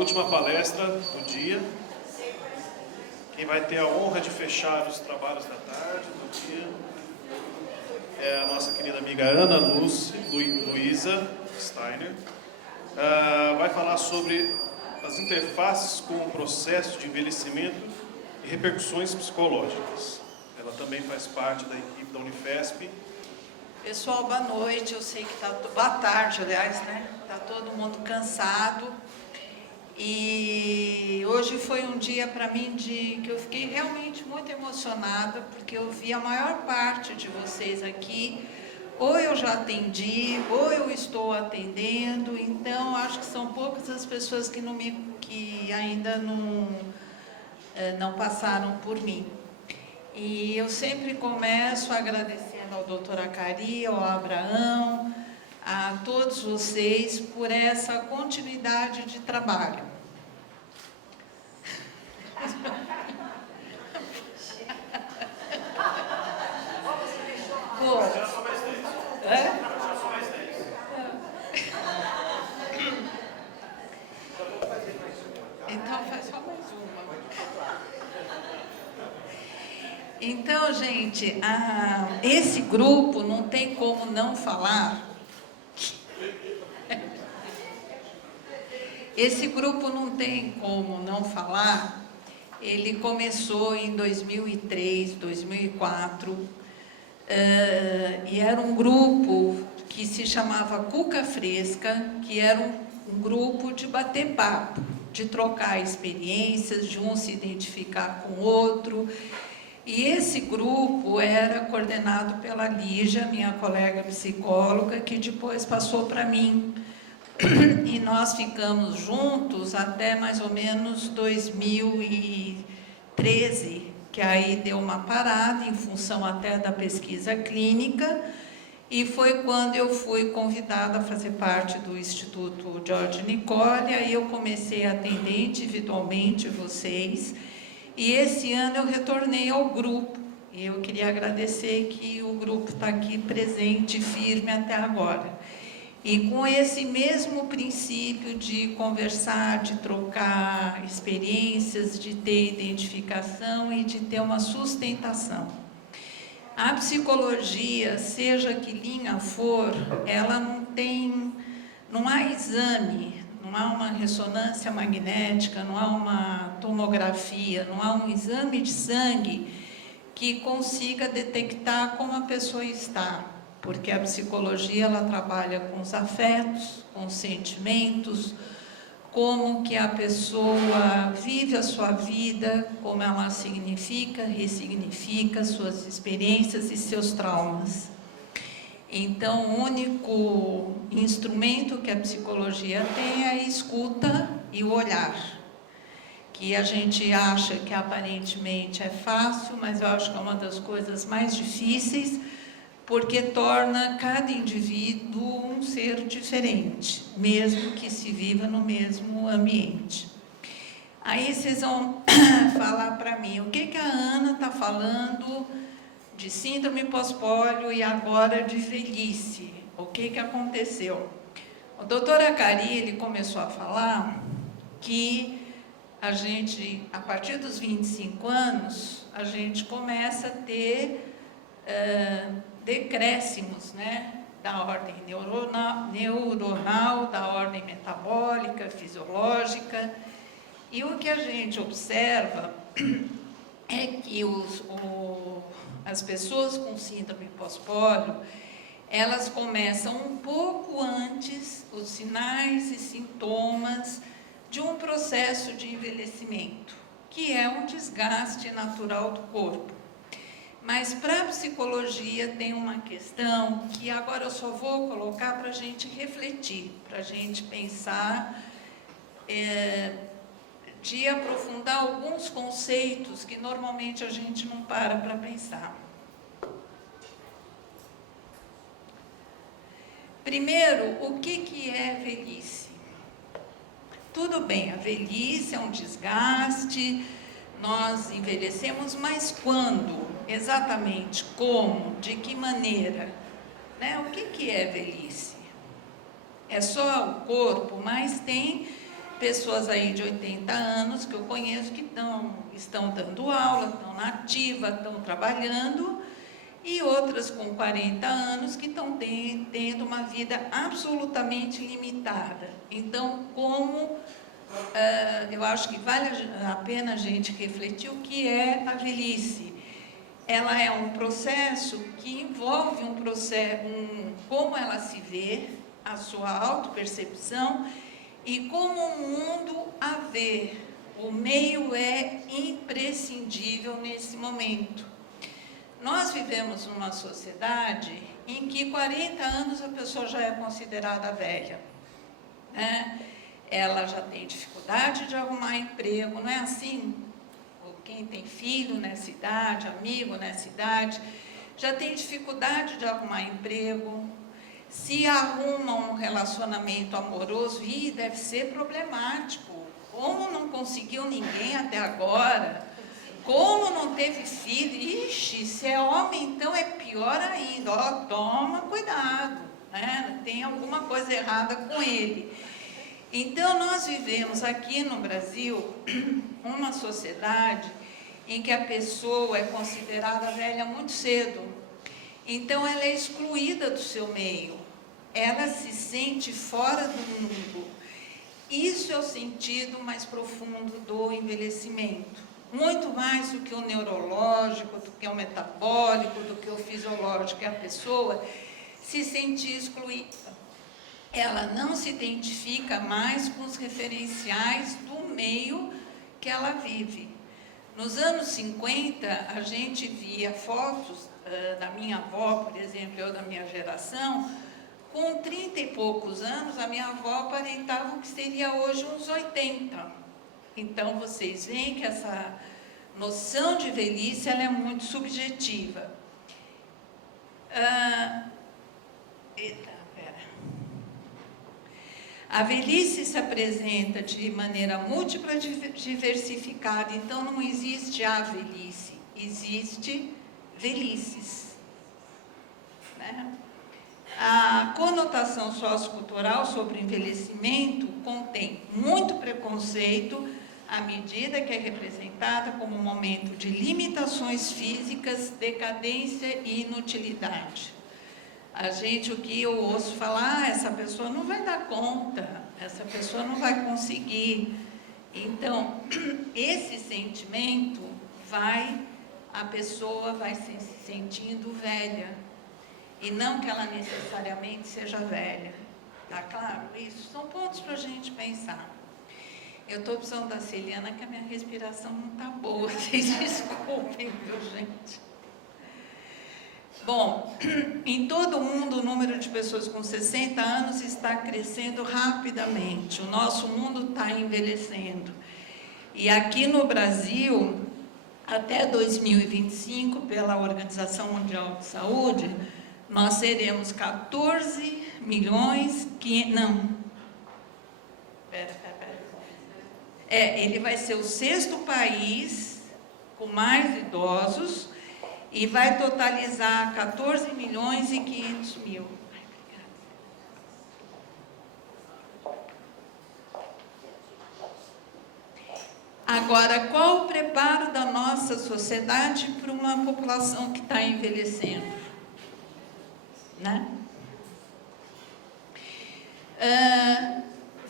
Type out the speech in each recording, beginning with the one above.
última palestra do dia. Quem vai ter a honra de fechar os trabalhos da tarde, do dia, é a nossa querida amiga Ana Luísa Steiner. Vai falar sobre as interfaces com o processo de envelhecimento e repercussões psicológicas. Ela também faz parte da equipe da Unifesp. Pessoal, boa noite. Eu sei que boa tarde, aliás, né? Tá todo mundo cansado. E hoje foi um dia para mim que eu fiquei realmente muito emocionada, porque eu vi a maior parte de vocês aqui, ou eu já atendi, ou eu estou atendendo, então acho que são poucas as pessoas que ainda não passaram por mim. E eu sempre começo agradecendo ao Dr. Acari, ao Abraão, a todos vocês por essa continuidade de trabalho. Então faz só mais uma. Então, gente, esse grupo não tem como não falar. Esse grupo não tem como não falar. Ele começou em 2003, 2004, e era um grupo que se chamava Cuca Fresca, que era um grupo de bater papo, de trocar experiências, de um se identificar com o outro. E esse grupo era coordenado pela Lígia, minha colega psicóloga, que depois passou para mim. E nós ficamos juntos até mais ou menos 2013, que aí deu uma parada em função até da pesquisa clínica, e foi quando eu fui convidada a fazer parte do Instituto George Nicole, aí eu comecei a atender individualmente vocês, e esse ano eu retornei ao grupo, e eu queria agradecer que o grupo está aqui presente, firme até agora. E com esse mesmo princípio de conversar, de trocar experiências, de ter identificação e de ter uma sustentação. A psicologia, seja que linha for, ela não há exame, não há uma ressonância magnética, não há uma tomografia, não há um exame de sangue que consiga detectar como a pessoa está. Porque a psicologia, ela trabalha com os afetos, com os sentimentos, como que a pessoa vive a sua vida, como ela significa, ressignifica suas experiências e seus traumas. Então, o único instrumento que a psicologia tem é a escuta e o olhar, que a gente acha que aparentemente é fácil, mas eu acho que é uma das coisas mais difíceis, porque torna cada indivíduo um ser diferente, mesmo que se viva no mesmo ambiente. Aí vocês vão falar para mim, o que a Ana está falando de síndrome pós-pólio e agora de velhice? O que aconteceu? O doutor Acari, ele começou a falar que a gente, a partir dos 25 anos, a gente começa a ter decréscimos, né, da ordem neuronal, da ordem metabólica, fisiológica. E o que a gente observa é que as pessoas com síndrome pós-pólio, elas começam um pouco antes os sinais e sintomas de um processo de envelhecimento, que é um desgaste natural do corpo. Mas para a psicologia tem uma questão que agora eu só vou colocar para a gente refletir, para a gente pensar, de aprofundar alguns conceitos que normalmente a gente não para pensar. Primeiro, o que é velhice? Tudo bem, a velhice é um desgaste, nós envelhecemos, mas quando? Exatamente como? De que maneira? Né? O que é velhice? É só o corpo, mas tem pessoas aí de 80 anos que eu conheço que estão dando aula, estão na ativa, estão trabalhando, e outras com 40 anos que estão tendo uma vida absolutamente limitada. Então, eu acho que vale a pena a gente refletir o que é a velhice. Ela é um processo que envolve como ela se vê, a sua autopercepção e como o mundo a vê. O meio é imprescindível nesse momento. Nós vivemos numa sociedade em que 40 anos a pessoa já é considerada velha, né? Ela já tem dificuldade de arrumar emprego, não é assim? Quem tem filho nessa idade, amigo nessa idade, já tem dificuldade de arrumar emprego. Se arruma um relacionamento amoroso, deve ser problemático. Como não conseguiu ninguém até agora? Como não teve filho? Ixi, se é homem, então é pior ainda. Ó, toma cuidado, né? Tem alguma coisa errada com ele. Então, nós vivemos aqui no Brasil uma sociedade em que a pessoa é considerada velha muito cedo. Então, ela é excluída do seu meio. Ela se sente fora do mundo. Isso é o sentido mais profundo do envelhecimento. Muito mais do que o neurológico, do que o metabólico, do que o fisiológico. É a pessoa se sentir excluída. Ela não se identifica mais com os referenciais do meio que ela vive. Nos anos 50, a gente via fotos da minha avó, por exemplo, eu da minha geração, com 30 e poucos anos, a minha avó aparentava o que seria hoje uns 80. Então, vocês veem que essa noção de velhice ela é muito subjetiva. A velhice se apresenta de maneira múltipla e diversificada, então não existe a velhice, existe velhices, né? A conotação sociocultural sobre o envelhecimento contém muito preconceito à medida que é representada como um momento de limitações físicas, decadência e inutilidade. O que eu ouço falar, essa pessoa não vai dar conta, essa pessoa não vai conseguir. Então, esse sentimento a pessoa vai se sentindo velha, e não que ela necessariamente seja velha. Tá claro isso? São pontos para a gente pensar. Eu estou precisando da Celiana, que a minha respiração não está boa, vocês desculpem, viu, gente? Bom, em todo o mundo o número de pessoas com 60 anos está crescendo rapidamente. O nosso mundo está envelhecendo. E aqui no Brasil, até 2025, pela Organização Mundial de Saúde, nós seremos 14 milhões... ele vai ser o 6º país com mais idosos, e vai totalizar 14 milhões e 500 mil. Agora, qual o preparo da nossa sociedade para uma população que está envelhecendo? Né?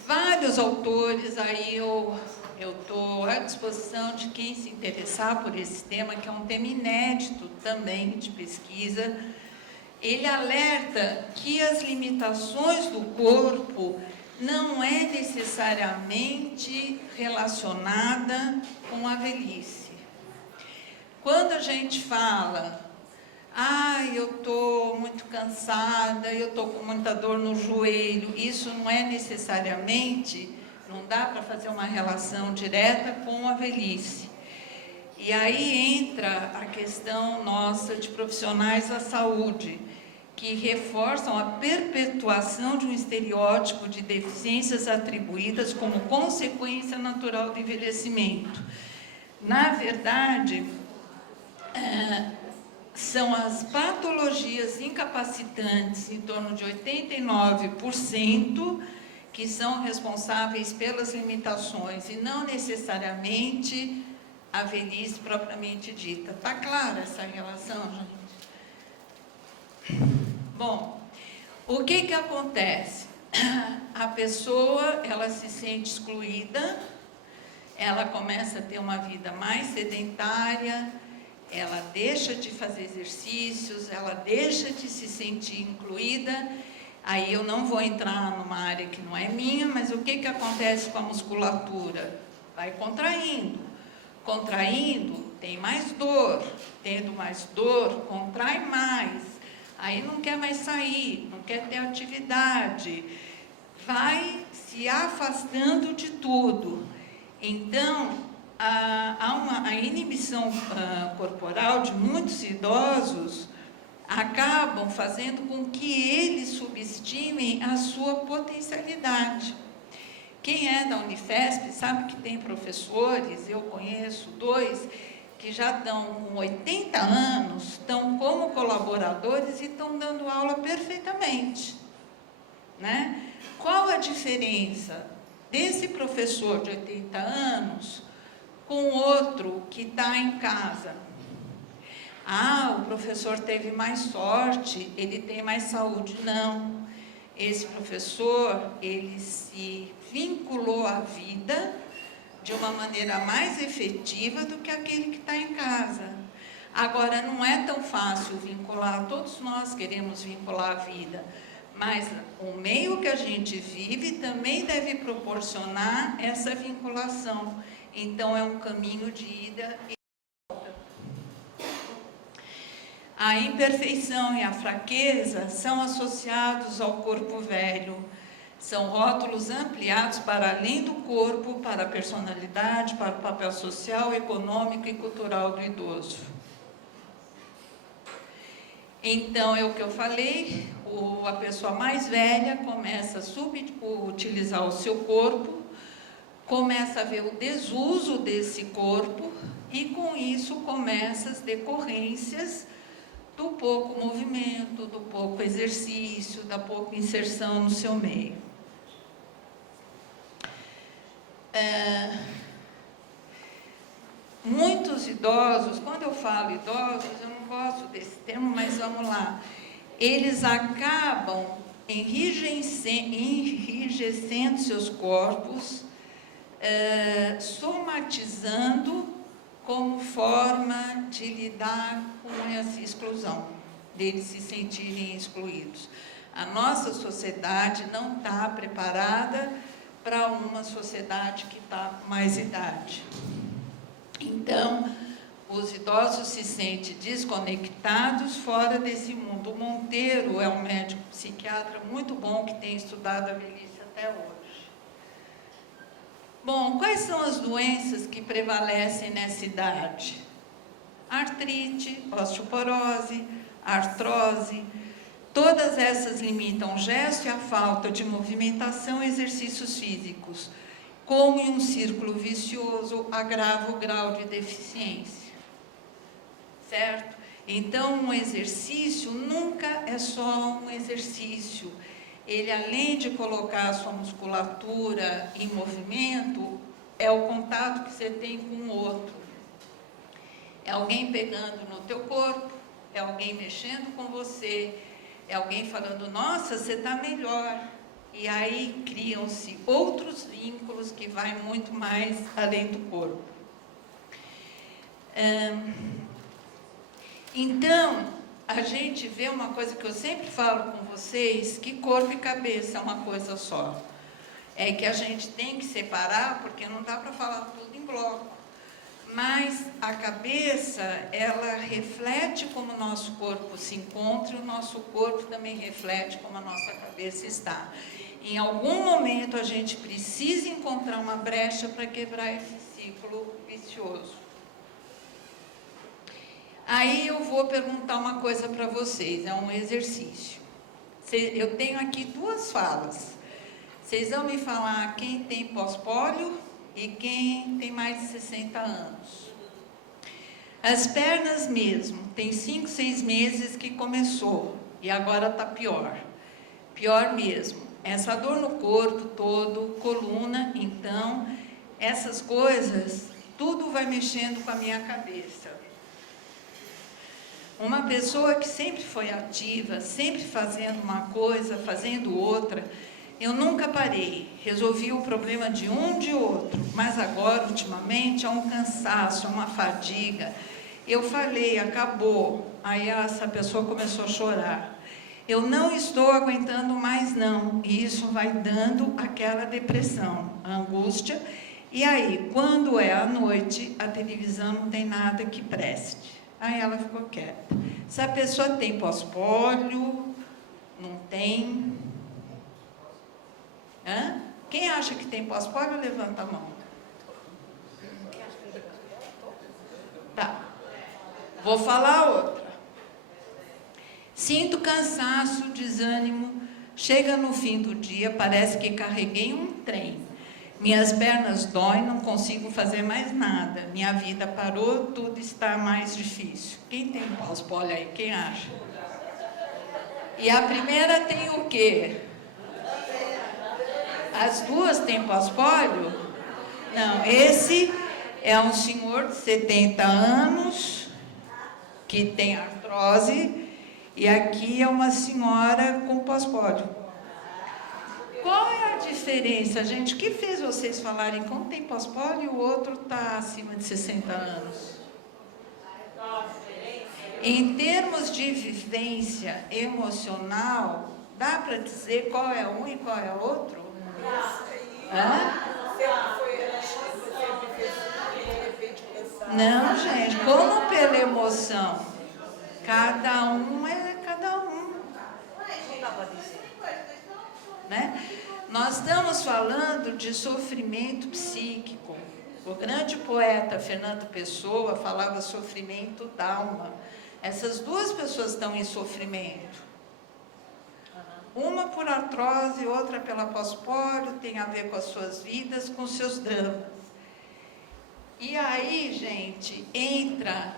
Vários autores, aí eu estou à disposição de quem se interessar por esse tema, que é um tema inédito também de pesquisa. Ele alerta que as limitações do corpo não é necessariamente relacionada com a velhice. Quando a gente fala, eu estou muito cansada, eu estou com muita dor no joelho, isso não é necessariamente, não dá para fazer uma relação direta com a velhice. E aí entra a questão nossa de profissionais da saúde, que reforçam a perpetuação de um estereótipo de deficiências atribuídas como consequência natural do envelhecimento. Na verdade, são as patologias incapacitantes, em torno de 89%, que são responsáveis pelas limitações e não necessariamente a velhice propriamente dita. Está clara essa relação, gente? Bom, o que acontece? A pessoa, ela se sente excluída, ela começa a ter uma vida mais sedentária, ela deixa de fazer exercícios, ela deixa de se sentir incluída. Aí eu não vou entrar numa área que não é minha, mas o que acontece com a musculatura? Vai contraindo. Contraindo, tem mais dor. Tendo mais dor, contrai mais. Aí não quer mais sair, não quer ter atividade. Vai se afastando de tudo. Então, a inibição corporal de muitos idosos acabam fazendo com que eles subestimem a sua potencialidade. Quem é da Unifesp sabe que tem professores, eu conheço 2, que já estão com 80 anos, estão como colaboradores e estão dando aula perfeitamente, né? Qual a diferença desse professor de 80 anos com outro que está em casa? O professor teve mais sorte, ele tem mais saúde. Não. Esse professor, ele se vinculou à vida de uma maneira mais efetiva do que aquele que está em casa. Agora, não é tão fácil vincular, todos nós queremos vincular a vida, mas o meio que a gente vive também deve proporcionar essa vinculação. Então, é um caminho de ida e volta. A imperfeição e a fraqueza são associados ao corpo velho. São rótulos ampliados para além do corpo, para a personalidade, para o papel social, econômico e cultural do idoso. Então, é o que eu falei, a pessoa mais velha começa a subutilizar o seu corpo, começa a ver o desuso desse corpo e, com isso, começa as decorrências do pouco movimento, do pouco exercício, da pouca inserção no seu meio. Muitos idosos, quando eu falo idosos, eu não gosto desse termo, mas vamos lá, eles acabam enrijecendo seus corpos, somatizando como forma de lidar com essa exclusão, deles se sentirem excluídos. A nossa sociedade não está preparada para uma sociedade que está com mais idade. Então, os idosos se sentem desconectados fora desse mundo. O Monteiro é um médico psiquiatra muito bom que tem estudado a velhice até hoje. Bom, quais são as doenças que prevalecem nessa idade? Artrite, osteoporose, artrose. Todas essas limitam o gesto e a falta de movimentação e exercícios físicos. Como em um círculo vicioso, agrava o grau de deficiência. Certo? Então, um exercício nunca é só um exercício. Ele, além de colocar a sua musculatura em movimento, é o contato que você tem com o outro. É alguém pegando no teu corpo, é alguém mexendo com você, é alguém falando, nossa, você está melhor. E aí criam-se outros vínculos que vai muito mais além do corpo. Então, a gente vê uma coisa que eu sempre falo com vocês, que corpo e cabeça é uma coisa só. É que a gente tem que separar, porque não dá para falar tudo em bloco. Mas a cabeça, ela reflete como o nosso corpo se encontra, e o nosso corpo também reflete como a nossa cabeça está. Em algum momento a gente precisa encontrar uma brecha para quebrar esse ciclo vicioso. Aí eu vou perguntar uma coisa para vocês, é um exercício. Eu tenho aqui 2 falas. Vocês vão me falar quem tem pós-pólio e quem tem mais de 60 anos. As pernas mesmo, tem 5, 6 meses que começou e agora está pior. Pior mesmo. essa dor no corpo todo, coluna, então, essas coisas, tudo vai mexendo com a minha cabeça. Uma pessoa que sempre foi ativa, sempre fazendo uma coisa, fazendo outra, eu nunca parei, resolvi o problema de um de outro, mas agora, ultimamente, é um cansaço, é uma fadiga. Eu falei, acabou, aí essa pessoa começou a chorar. Eu não estou aguentando mais não, e isso vai dando aquela depressão, a angústia. E aí, quando é à noite, a televisão não tem nada que preste. Aí ela ficou quieta. Se a pessoa tem pós-pólio, não tem... Hã? Quem acha que tem pós-pólio, levanta a mão. Tá. Vou falar outra. Sinto cansaço, desânimo. Chega no fim do dia, parece que carreguei um trem. Minhas pernas doem, não consigo fazer mais nada. Minha vida parou, tudo está mais difícil. Quem tem pós-pólio aí? Quem acha? E a primeira tem o quê? As duas têm pós-pólio? Não, esse é um senhor de 70 anos, que tem artrose, e aqui é uma senhora com pós-pólio. Qual é a diferença, gente? O que fez vocês falarem que um tem pós-pólio e o outro está acima de 60 anos? Em termos de vivência emocional, dá para dizer qual é um e qual é outro? Não, gente, como pela emoção? Cada um é cada um. Né? Nós estamos falando de sofrimento psíquico. O grande poeta Fernando Pessoa falava sofrimento da alma. Essas duas pessoas estão em sofrimento. Uma por artrose, outra pela pós-pólio, tem a ver com as suas vidas, com os seus dramas. E aí, gente, entra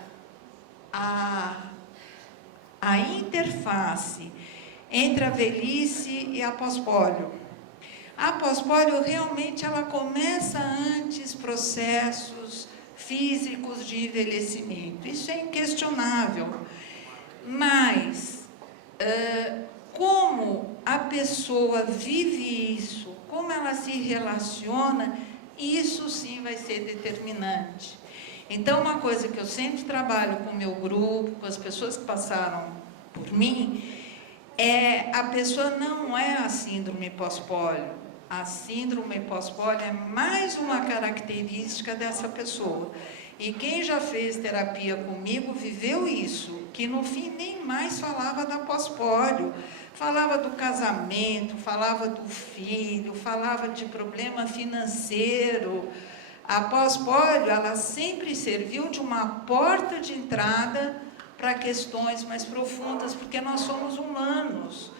a interface entre a velhice e a pós-pólio. A pós-pólio, realmente, ela começa antes processos físicos de envelhecimento. Isso é inquestionável. Mas, como a pessoa vive isso, como ela se relaciona, isso sim vai ser determinante. Então, uma coisa que eu sempre trabalho com o meu grupo, com as pessoas que passaram por mim, a pessoa não é a síndrome pós-pólio. A síndrome pós-pólio é mais uma característica dessa pessoa. E quem já fez terapia comigo viveu isso, que no fim nem mais falava da pós-pólio. Falava do casamento, falava do filho, falava de problema financeiro. A pós-pólio, ela sempre serviu de uma porta de entrada para questões mais profundas, porque nós somos humanos.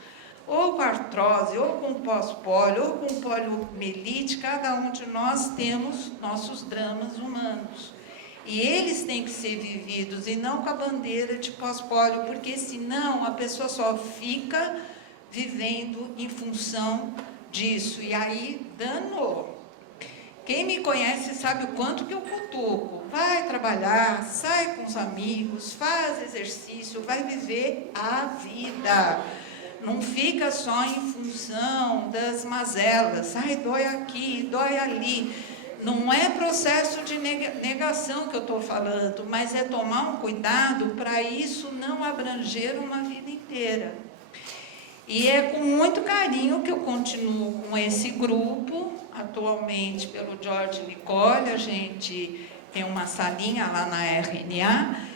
Ou com artrose, ou com pós-pólio, ou com poliomielite, cada um de nós temos nossos dramas humanos. E eles têm que ser vividos, e não com a bandeira de pós-pólio, porque senão a pessoa só fica vivendo em função disso. E aí, danou. Quem me conhece sabe o quanto que eu cutuco. Vai trabalhar, sai com os amigos, faz exercício, vai viver a vida. Não fica só em função das mazelas. Ai, dói aqui, dói ali. Não é processo de negação que eu estou falando, mas é tomar um cuidado para isso não abranger uma vida inteira. E é com muito carinho que eu continuo com esse grupo, atualmente pelo George Nicole. A gente tem uma salinha lá na RNA.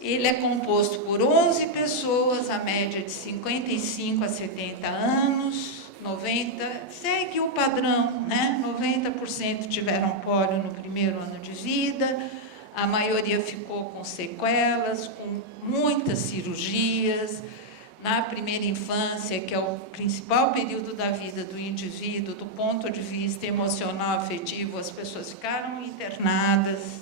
Ele é composto por 11 pessoas, a média de 55 a 70 anos, 90, segue o padrão, né? 90% tiveram pólio no primeiro ano de vida, a maioria ficou com sequelas, com muitas cirurgias. Na primeira infância, que é o principal período da vida do indivíduo, do ponto de vista emocional, afetivo, as pessoas ficaram internadas.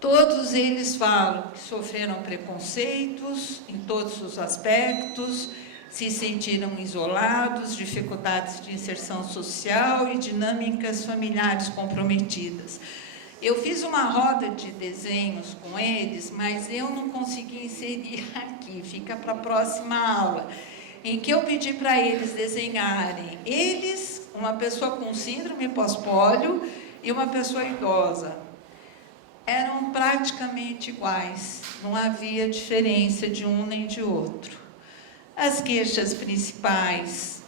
Todos eles falam que sofreram preconceitos em todos os aspectos, se sentiram isolados, dificuldades de inserção social e dinâmicas familiares comprometidas. Eu fiz uma roda de desenhos com eles, mas eu não consegui inserir aqui, fica para a próxima aula, em que eu pedi para eles desenharem, eles, uma pessoa com síndrome pós-pólio e uma pessoa idosa. Eram praticamente iguais, não havia diferença de um nem de outro. As queixas principais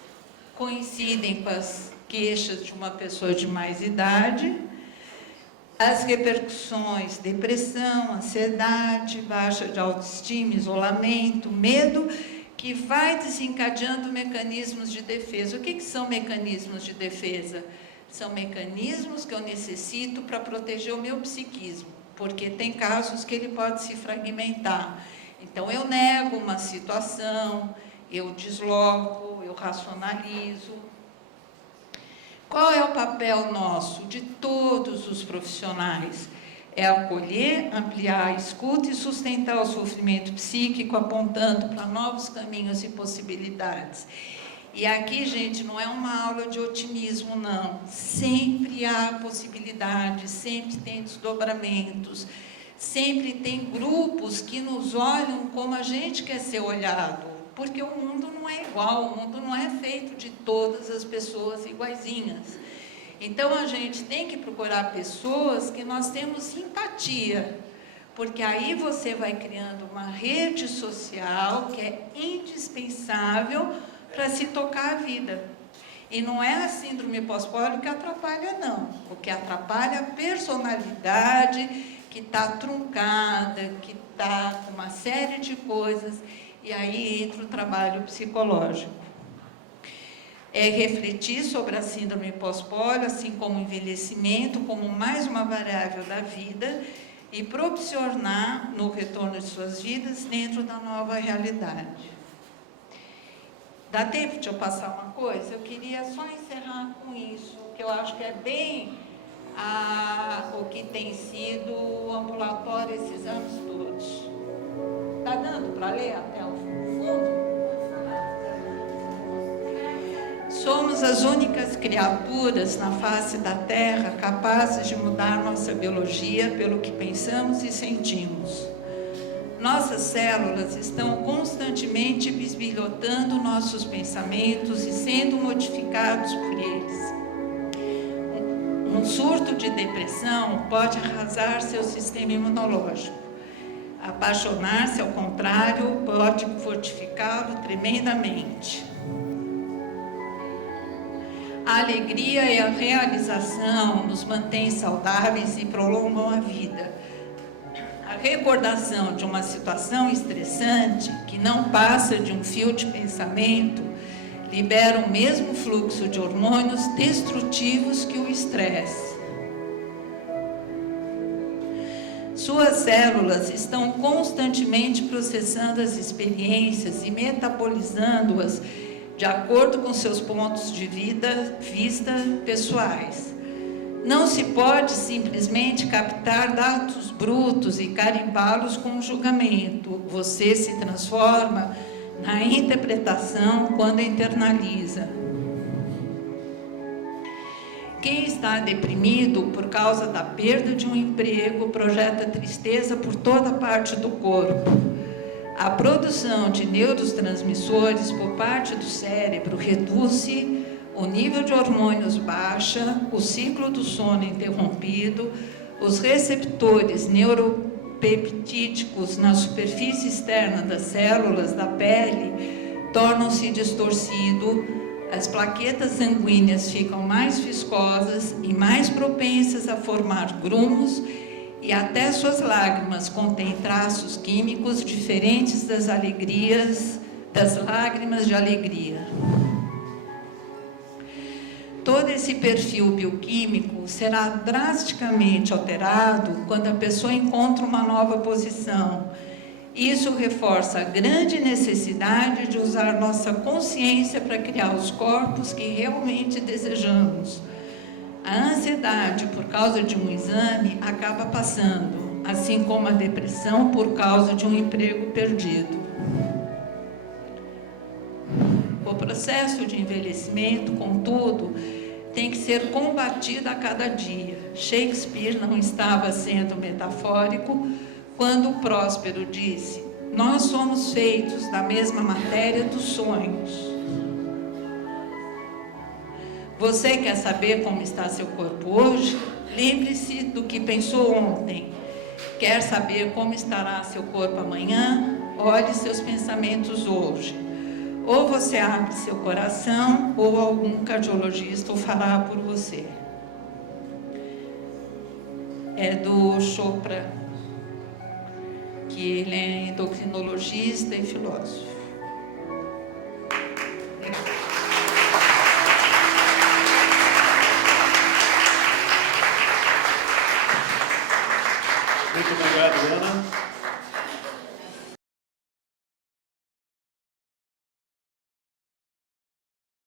coincidem com as queixas de uma pessoa de mais idade. As repercussões, depressão, ansiedade, baixa de autoestima, isolamento, medo, que vai desencadeando mecanismos de defesa. O que são mecanismos de defesa? São mecanismos que eu necessito para proteger o meu psiquismo, porque tem casos que ele pode se fragmentar. Então, eu nego uma situação, eu desloco, eu racionalizo. Qual é o papel nosso, de todos os profissionais? É acolher, ampliar a escuta e sustentar o sofrimento psíquico, apontando para novos caminhos e possibilidades. E aqui, gente, não é uma aula de otimismo, não. Sempre há possibilidades, sempre tem desdobramentos, sempre tem grupos que nos olham como a gente quer ser olhado, porque o mundo não é igual, o mundo não é feito de todas as pessoas iguaizinhas. Então, a gente tem que procurar pessoas que nós temos simpatia, porque aí você vai criando uma rede social que é indispensável para se tocar a vida. E não é a síndrome pós-pólio que atrapalha, não. O que atrapalha é a personalidade que está truncada, que está com uma série de coisas, e aí entra o trabalho psicológico. É refletir sobre a síndrome pós-pólio, assim como o envelhecimento, como mais uma variável da vida, e proporcionar no retorno de suas vidas dentro da nova realidade. Dá tempo de eu passar uma coisa? Eu queria só encerrar com isso, que eu acho que é bem o que tem sido o ambulatório esses anos todos. Está dando para ler até o fundo? Somos as únicas criaturas na face da Terra capazes de mudar nossa biologia pelo que pensamos e sentimos. Nossas células estão constantemente bisbilhotando nossos pensamentos e sendo modificados por eles. Um surto de depressão pode arrasar seu sistema imunológico. Apaixonar-se, ao contrário, pode fortificá-lo tremendamente. A alegria e a realização nos mantêm saudáveis e prolongam a vida. A recordação de uma situação estressante, que não passa de um fio de pensamento, libera o mesmo fluxo de hormônios destrutivos que o estresse. Suas células estão constantemente processando as experiências e metabolizando-as de acordo com seus pontos de vista pessoais. Não se pode simplesmente captar dados brutos e carimbá-los com julgamento. Você se transforma na interpretação quando internaliza. Quem está deprimido por causa da perda de um emprego projeta tristeza por toda parte do corpo. A produção de neurotransmissores por parte do cérebro reduz-se, o nível de hormônios baixa, o ciclo do sono interrompido, os receptores neuropeptídicos na superfície externa das células da pele tornam-se distorcidos, as plaquetas sanguíneas ficam mais viscosas e mais propensas a formar grumos, e até suas lágrimas contêm traços químicos diferentes das lágrimas de alegria. Todo esse perfil bioquímico será drasticamente alterado quando a pessoa encontra uma nova posição. Isso reforça a grande necessidade de usar nossa consciência para criar os corpos que realmente desejamos. A ansiedade por causa de um exame acaba passando, assim como a depressão por causa de um emprego perdido. processo de envelhecimento, contudo, tem que ser combatido a cada dia. Shakespeare não estava sendo metafórico quando o Próspero disse: nós somos feitos da mesma matéria dos sonhos. Você quer saber como está seu corpo hoje? Lembre-se do que pensou ontem. Quer saber como estará seu corpo amanhã? Olhe seus pensamentos hoje. Ou você abre seu coração, ou algum cardiologista o fará por você. É do Chopra, que ele é endocrinologista e filósofo. Muito obrigado, Ana.